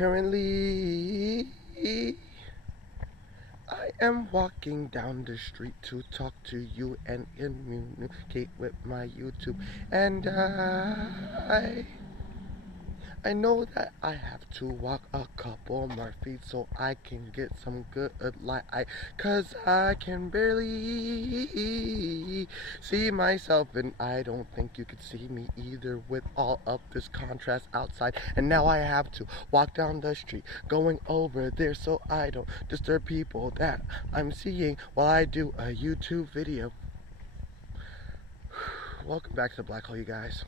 Currently, I am walking down the street to talk to you and communicate with my YouTube. And I know that I have to walk a couple more feet so I can get some good light. Cause I can barely see myself, and I don't think you could see me either with all of this contrast outside. And now I have to walk down the street going over there so I don't disturb people that I'm seeing while I do a YouTube video. Welcome back to the Black Hole, you guys.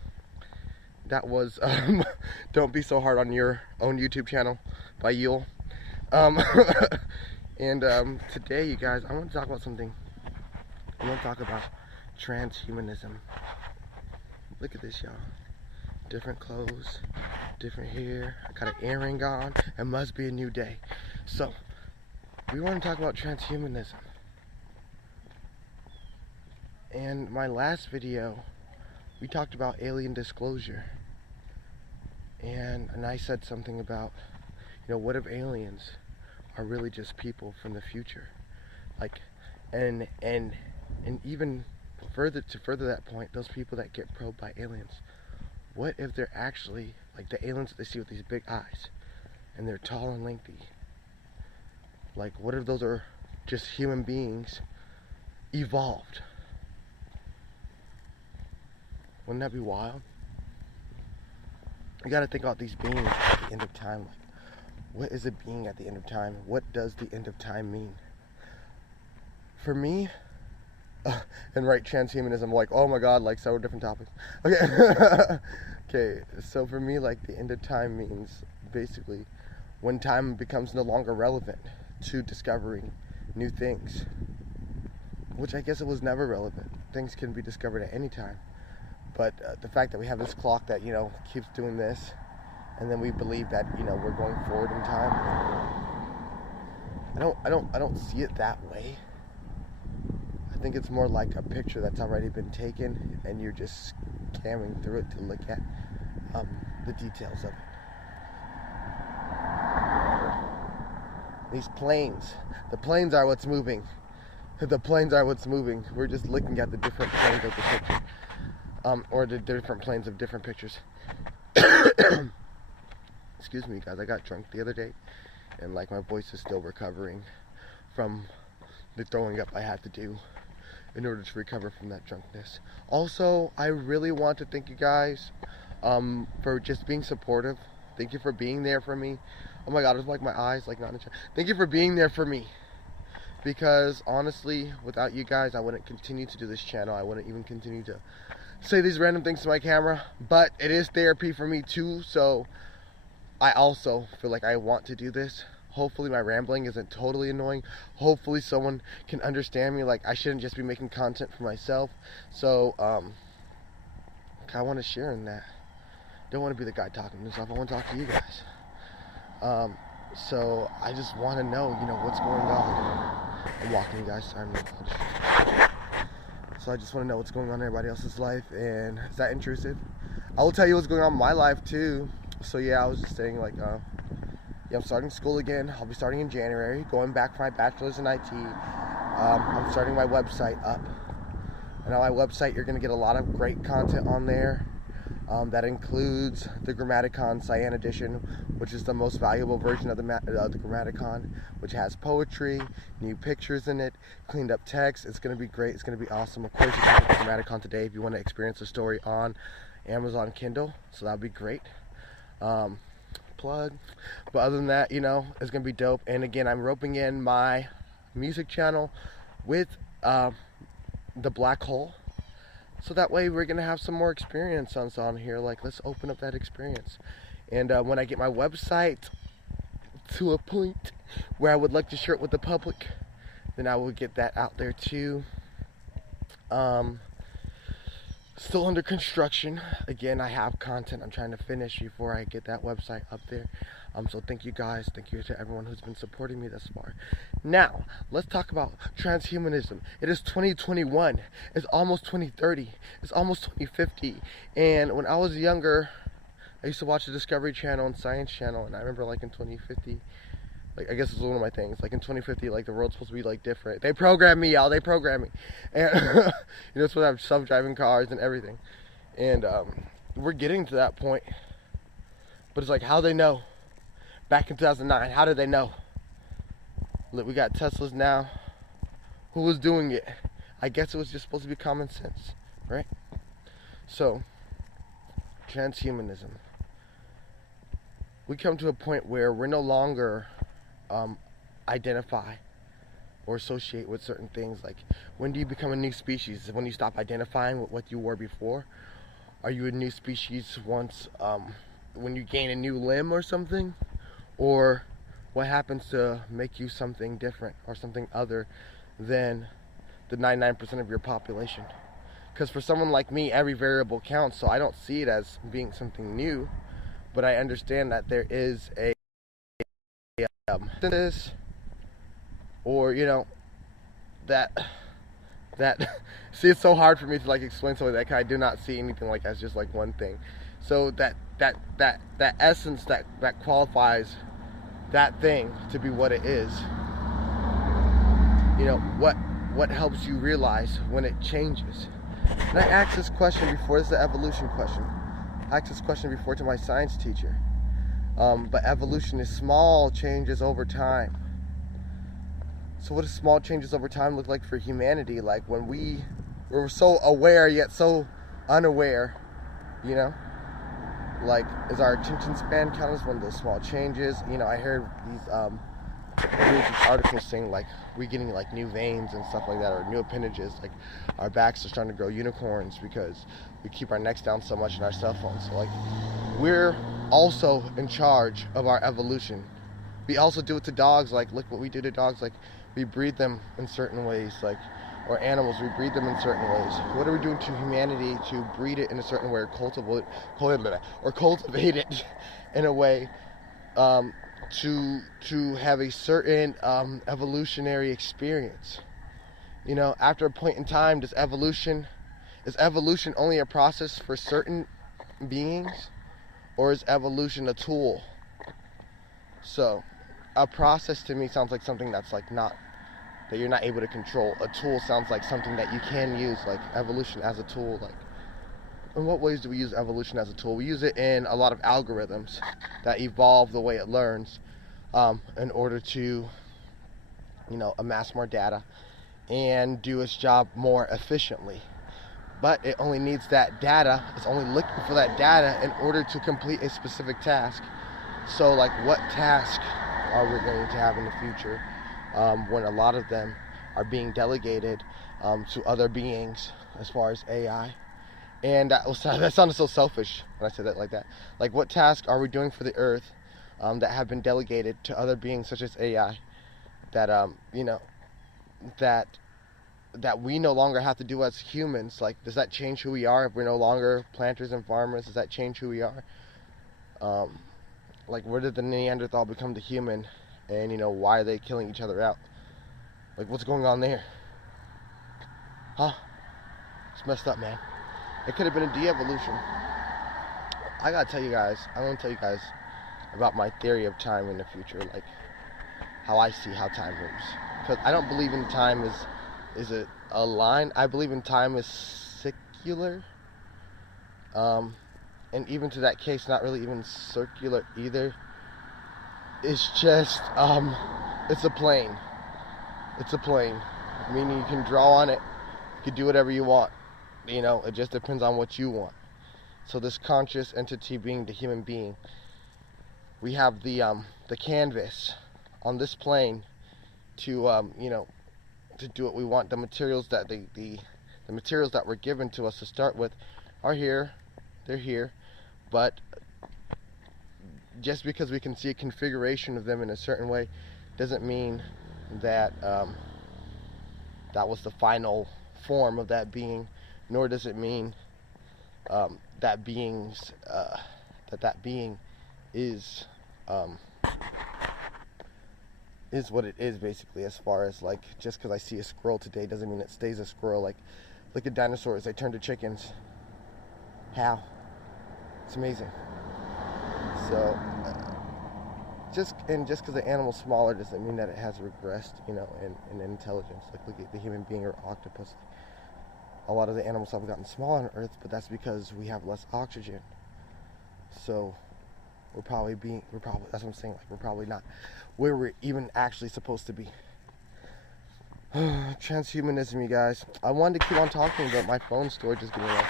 That was Don't Be So Hard on Your Own YouTube channel by Yule. Today, you guys, I want to talk about something. I want to talk about transhumanism. Look at this, y'all. Different clothes, different hair. I got an earring on. It must be a new day. So, we want to talk about transhumanism. And my last video, we talked about alien disclosure, and I said something about, what if aliens are really just people from the future, and even further that point, those people that get probed by aliens, what if they're actually like the aliens that they see with these big eyes, and they're tall and lengthy? Like, what if those are just human beings evolved? Wouldn't that be wild? You gotta think about these beings at the end of time. Like, what is a being at the end of time? What does the end of time mean? For me, and right, transhumanism, like, oh my god, like several different topics. Okay, okay. So for me, like, the end of time means basically when time becomes no longer relevant to discovering new things, which I guess it was never relevant. Things can be discovered at any time. But the fact that we have this clock that, keeps doing this, and then we believe that, we're going forward in time. I don't see it that way. I think it's more like a picture that's already been taken, and you're just scamming through it to look at the details of it. These planes, the planes are what's moving. The planes are what's moving. We're just looking at the different planes of the picture. Or the different planes of different pictures. Excuse me, guys. I got drunk the other day, and my voice is still recovering from the throwing up I had to do in order to recover from that drunkenness. Also, I really want to thank you guys for just being supportive. Thank you for being there for me. Oh my god, it's like my eyes, not in the chat. Thank you for being there for me. Because honestly, without you guys, I wouldn't continue to do this channel. I wouldn't even continue to say these random things to my camera, but it is therapy for me too, so I also feel like I want to do this. Hopefully my rambling isn't totally annoying. Hopefully someone can understand me. I shouldn't just be making content for myself. So I want to share in that. Don't want to be the guy talking to himself. I want to talk to you guys. So I just want to know, what's going on. I'm walking, you guys. Sorry, so I just want to know what's going on in everybody else's life, and is that intrusive? I will tell you what's going on in my life too. So yeah, I was just saying, I'm starting school again. I'll be starting in January, going back for my bachelor's in IT. I'm starting my website up, and on my website you're going to get a lot of great content on there. That includes the Grammaticon Cyan Edition, which is the most valuable version of the Grammaticon, which has poetry, new pictures in it, cleaned up text. It's going to be great. It's going to be awesome. Of course, you can get the Grammaticon today if you want to experience the story on Amazon Kindle, so that would be great. Plug. But other than that, it's going to be dope. And again, I'm roping in my music channel with the Black Hole. So that way we're going to have some more experience on here. Let's open up that experience. And when I get my website to a point where I would like to share it with the public, then I will get that out there too. Still under construction. Again, I have content I'm trying to finish before I get that website up there. So thank you guys. Thank you to everyone who's been supporting me thus far. Now, let's talk about transhumanism. It is 2021. It's almost 2030. It's almost 2050. And when I was younger, I used to watch the Discovery Channel and Science Channel, and I remember like in 2050, like I guess it's one of my things. Like in 2050, like the world's supposed to be like different. They program me, y'all. They program me, and it's supposed to have self-driving cars and everything. And we're getting to that point, but it's like how they know. Back in 2009, how did they know? Look, we got Teslas now. Who was doing it? I guess it was just supposed to be common sense, right? So, transhumanism. We come to a point where we're no longer identify or associate with certain things. Like, when do you become a new species? When you stop identifying with what you were before? Are you a new species once when you gain a new limb or something? Or what happens to make you something different or something other than the 99% of your population? Because for someone like me, every variable counts, so I don't see it as being something new, but I understand that there is a or that see, it's so hard for me to like explain something like that, 'cause I do not see anything like as just like one thing. So that essence that qualifies that thing to be what it is, what helps you realize when it changes. And I asked this question before. This is the evolution question. I asked this question before to my science teacher. But evolution is small changes over time. So what does small changes over time look like for humanity? Like when we're so aware yet so unaware, like, is our attention span count as one of those small changes? I heard these articles saying like we're getting like new veins and stuff like that, or new appendages. Like our backs are starting to grow unicorns because we keep our necks down so much in our cell phones. So like we're also in charge of our evolution. We also do it to dogs. Like look what we do to dogs. Like we breed them in certain ways. Like, or animals, we breed them in certain ways. What are we doing to humanity to breed it in a certain way, or cultivate it in a way to have a certain evolutionary experience? After a point in time, is evolution only a process for certain beings, or is evolution a tool? So a process to me sounds like something that's like not, that you're not able to control. A tool sounds like something that you can use, like evolution as a tool. Like, in what ways do we use evolution as a tool? We use it in a lot of algorithms that evolve the way it learns in order to, amass more data and do its job more efficiently. But it only needs that data. It's only looking for that data in order to complete a specific task. So, like, what task are we going to have in the future when a lot of them are being delegated to other beings, as far as AI? And that sounded so selfish when I said that like that. Like, what task are we doing for the Earth that have been delegated to other beings such as AI, that that we no longer have to do as humans? Like, does that change who we are if we're no longer planters and farmers? Does that change who we are? Like, where did the Neanderthal become the human? And, why are they killing each other out? Like, what's going on there? Huh? It's messed up, man. It could have been a de-evolution. I'm going to tell you guys about my theory of time in the future. Like, how I see how time moves. Because I don't believe in time is a line. I believe in time is secular. And even to that case, not really even circular either. It's just, it's a plane. It's a plane. Meaning you can draw on it. You can do whatever you want. It just depends on what you want. So this conscious entity being the human being, we have the canvas on this plane to, to do what we want. The materials that the materials that were given to us to start with are here. They're here. But just because we can see a configuration of them in a certain way doesn't mean that that was the final form of that being, nor does it mean that being is what it is, basically. As far as, like, just because I see a squirrel today doesn't mean it stays a squirrel. Like, look at dinosaurs, they turned to chickens. How? It's amazing. So just because the animal's smaller doesn't mean that it has regressed, you know, in intelligence. Like look at the human being or octopus. A lot of the animals have gotten smaller on Earth, but that's because we have less oxygen. So that's what I'm saying, like we're probably not where we're even actually supposed to be. Transhumanism, you guys. I wanted to keep on talking, but my phone storage is getting low.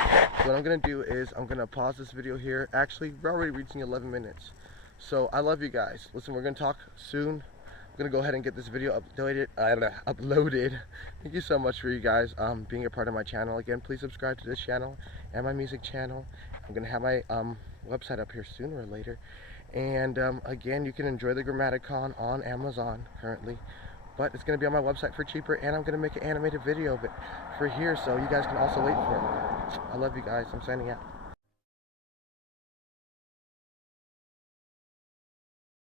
So what I'm going to do is I'm going to pause this video here. Actually, we're already reaching 11 minutes. So I love you guys. Listen, we're going to talk soon. I'm going to go ahead and get this video uploaded. Thank you so much for you guys being a part of my channel. Again, please subscribe to this channel and my music channel. I'm going to have my website up here sooner or later. And again, you can enjoy the Grammaticon on Amazon currently. But it's going to be on my website for cheaper, and I'm going to make an animated video of it for here, so you guys can also wait for it. I love you guys. I'm signing out.